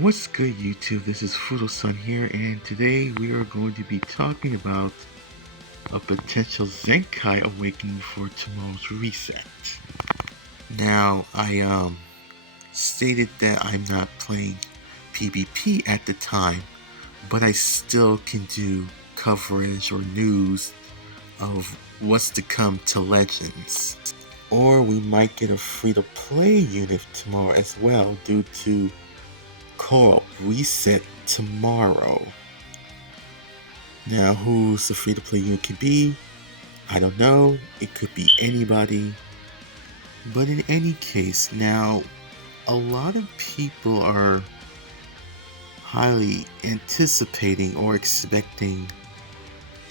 What's good, YouTube? This is Fudo-san here, and today we are going to be talking about a potential Zenkai awakening for tomorrow's reset. Now, I stated that I'm not playing PvP at the time, but I still can do coverage or news of what's to come to Legends. Or we might get a free-to-play unit tomorrow as well due to co-op reset tomorrow. Now, who's the free-to-play unit could be, I don't know. It could be anybody. But in any case, now, a lot of people are highly anticipating or expecting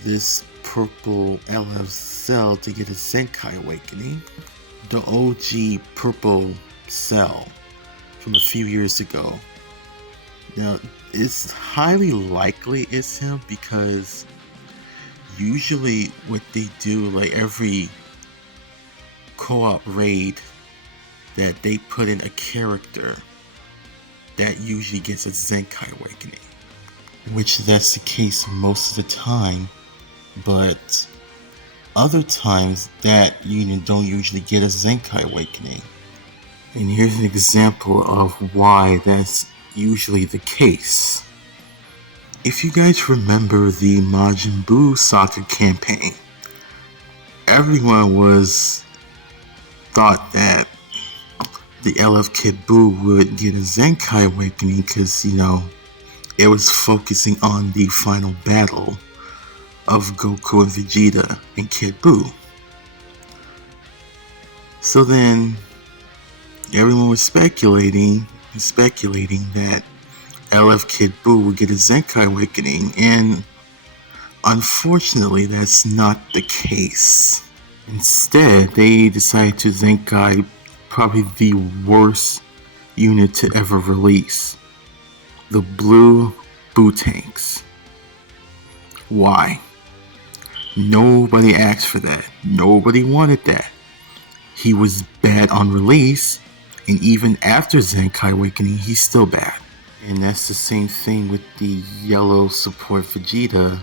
this purple LF cell to get a Zenkai awakening. The OG purple cell from a few years ago. Now, it's highly likely it's him because usually what they do, like every co-op raid, that they put in a character that usually gets a Zenkai awakening. Which that's the case most of the time, but other times that unit don't usually get a Zenkai awakening. And here's an example of why that's usually the case. If you guys remember the Majin Buu soccer campaign, everyone thought that the LF Kid Buu would get a Zenkai awakening because, it was focusing on the final battle of Goku and Vegeta and Kid Buu. So then everyone was speculating that LF Kid Buu would get a Zenkai awakening, and unfortunately that's not the case. Instead, they decided to Zenkai probably the worst unit to ever release, the blue Buu tanks. Why? Nobody asked for that. Nobody wanted that. He was bad on release, and even after Zenkai awakening, he's still bad. And that's the same thing with the yellow support Vegeta.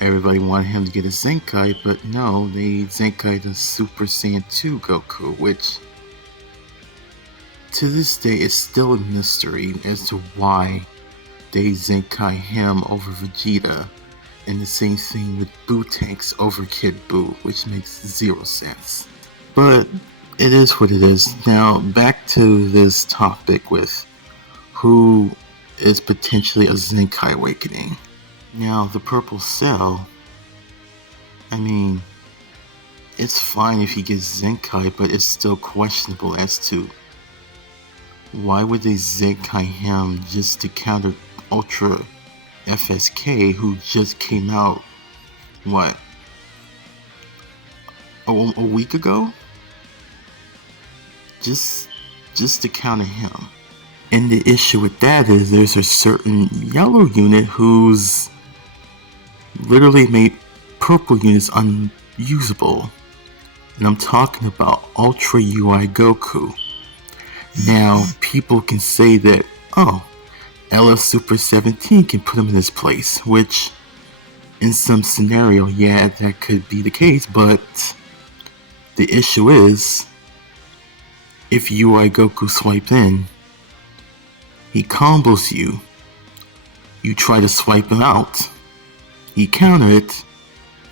Everybody wanted him to get a Zenkai, but no, they Zenkai'd the Super Saiyan 2 Goku, which to this day is still a mystery as to why they Zenkai him over Vegeta, and the same thing with Buu tanks over Kid Buu, which makes zero sense. But it is what it is. Now, back to this topic with who is potentially a Zenkai awakening. Now, the purple cell, it's fine if he gets Zenkai, but it's still questionable as to why would they Zenkai him just to counter Ultra FSK, who just came out, a week ago? Just to counter him. And the issue with that is there's a certain yellow unit who's literally made purple units unusable. And I'm talking about Ultra UI Goku. Now, people can say that, LF Super 17 can put him in his place, which in some scenario, yeah, that could be the case, but the issue is, if UI Goku swipes in, he combos you. You try to swipe him out. He counter it,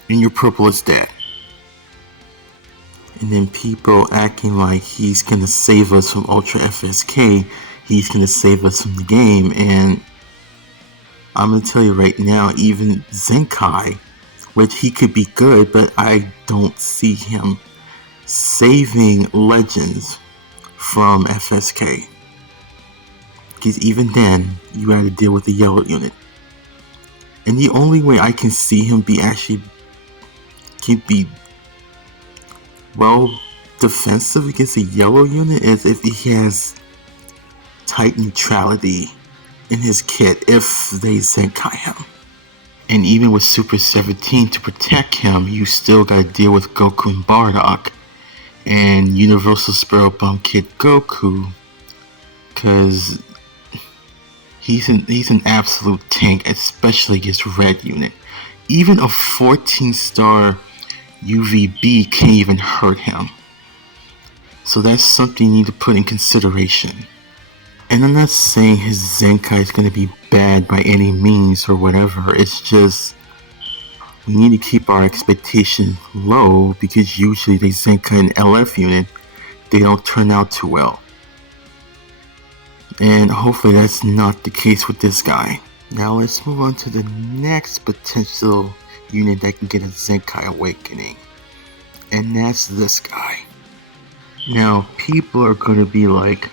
and your purple is dead. And then people acting like he's gonna save us from Ultra FSK, he's gonna save us from the game, and I'm gonna tell you right now, even Zenkai, which he could be good, but I don't see him saving Legends from FSK. Because even then, you had to deal with the yellow unit. And the only way I can see him be well defensive against a yellow unit is if he has tight neutrality in his kit if they Zenkai him. And even with Super 17 to protect him, you still gotta deal with Goku and Bardock and Universal Sparrow Bomb Kid Goku, because He's an absolute tank, especially against red unit. Even a 14-star UVB can't even hurt him. So that's something you need to put in consideration. And I'm not saying his Zenkai is going to be bad by any means or whatever. It's just we need to keep our expectations low because usually the Zenkai and LF unit, they don't turn out too well. And hopefully that's not the case with this guy. Now let's move on to the next potential unit that can get a Zenkai Awakening. And that's this guy. Now people are going to be like,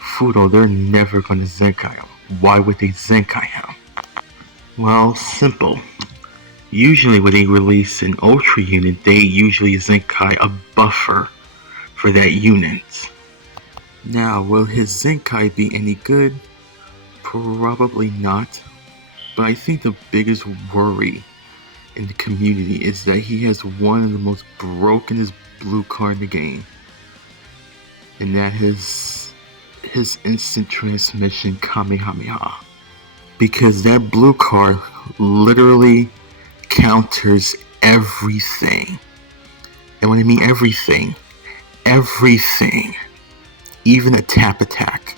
Fudo, they're never going to Zenkai him. Why would they Zenkai him? Well, simple. Usually when they release an Ultra unit, they usually Zenkai a buffer for that unit. Now, will his Zenkai be any good? Probably not. But I think the biggest worry in the community is that he has one of the most brokenest blue card in the game. And that is his instant transmission Kamehameha. Because that blue card literally counters everything. And when I mean everything, even a tap attack.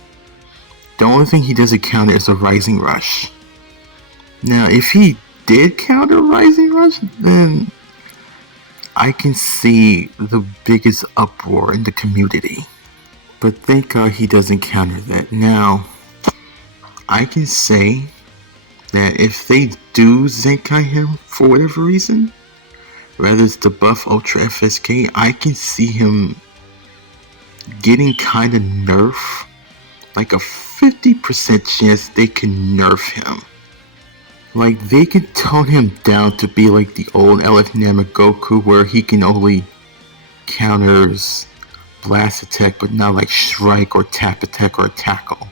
The only thing he doesn't counter is a Rising Rush. Now, if he did counter Rising Rush, then I can see the biggest uproar in the community. But thank God he doesn't counter that. Now, I can say that if they do Zenkai him for whatever reason, whether it's the buff Ultra FSK, I can see him getting kind of nerfed. Like a 50% chance they can nerf him. Like they can tone him down to be like the old LF Namagoku where he can only counters blast attack but not like strike or tap attack or tackle.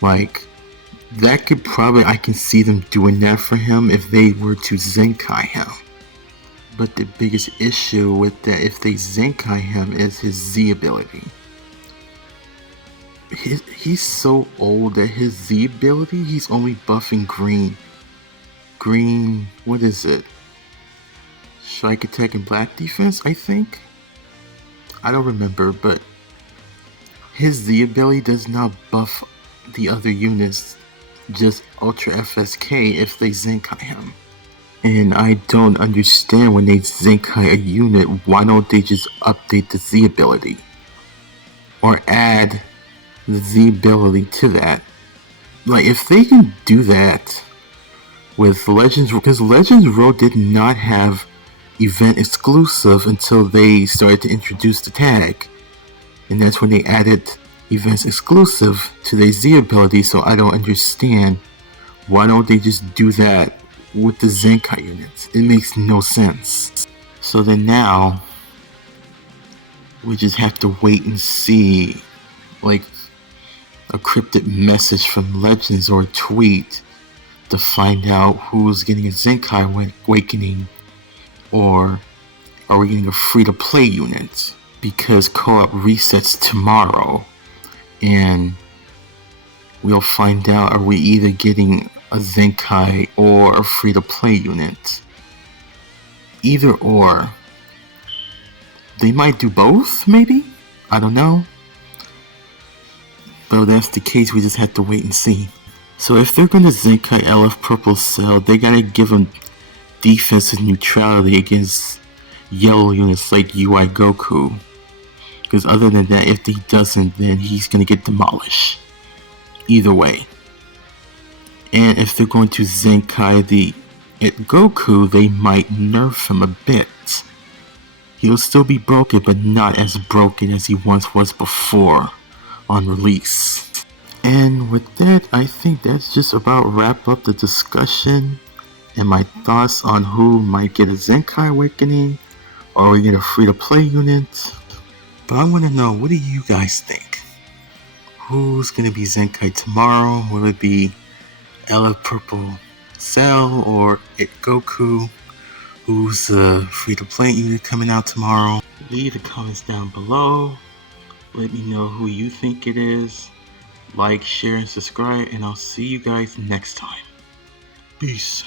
Like that could probably, I can see them doing that for him if they were to Zenkai him. But the biggest issue with that if they Zenkai him is his Z ability. He's so old that his Z ability, he's only buffing green. Green, what is it? Strike attack and black defense, I think? I don't remember, but his Z ability does not buff the other units, just Ultra FSK if they Zenkai him. And I don't understand when they Zenkai a unit, why don't they just update the Z ability? Or add the Z ability to that. Like if they can do that with Legends, because Legends Road did not have event exclusive until they started to introduce the tag, and that's when they added events exclusive to their Z ability. So I don't understand why don't they just do that with the Zenkai units. It makes no sense. So then now we just have to wait and see like a cryptic message from Legends or a tweet to find out who's getting a Zenkai Awakening, or are we getting a free-to-play unit? Because co-op resets tomorrow, and we'll find out are we either getting a Zenkai or a free-to-play unit. Either or. They might do both, maybe? I don't know. But if that's the case, we just have to wait and see. So if they're gonna Zenkai LF Purple Cell, they gotta give him defensive neutrality against yellow units like UI Goku. Because other than that, if he doesn't, then he's gonna get demolished. Either way. And if they're going to Zenkai the Goku, they might nerf him a bit. He'll still be broken, but not as broken as he once was before on release. And with that, I think that's just about wrap up the discussion and my thoughts on who might get a Zenkai Awakening or we get a free-to-play unit. But I want to know, what do you guys think? Who's going to be Zenkai tomorrow? Will it be LF Purple Cell or It Goku? Who's the free-to-play unit coming out tomorrow? Leave the comments down below. Let me know who you think it is. Like, share, and subscribe, and I'll see you guys next time. Peace.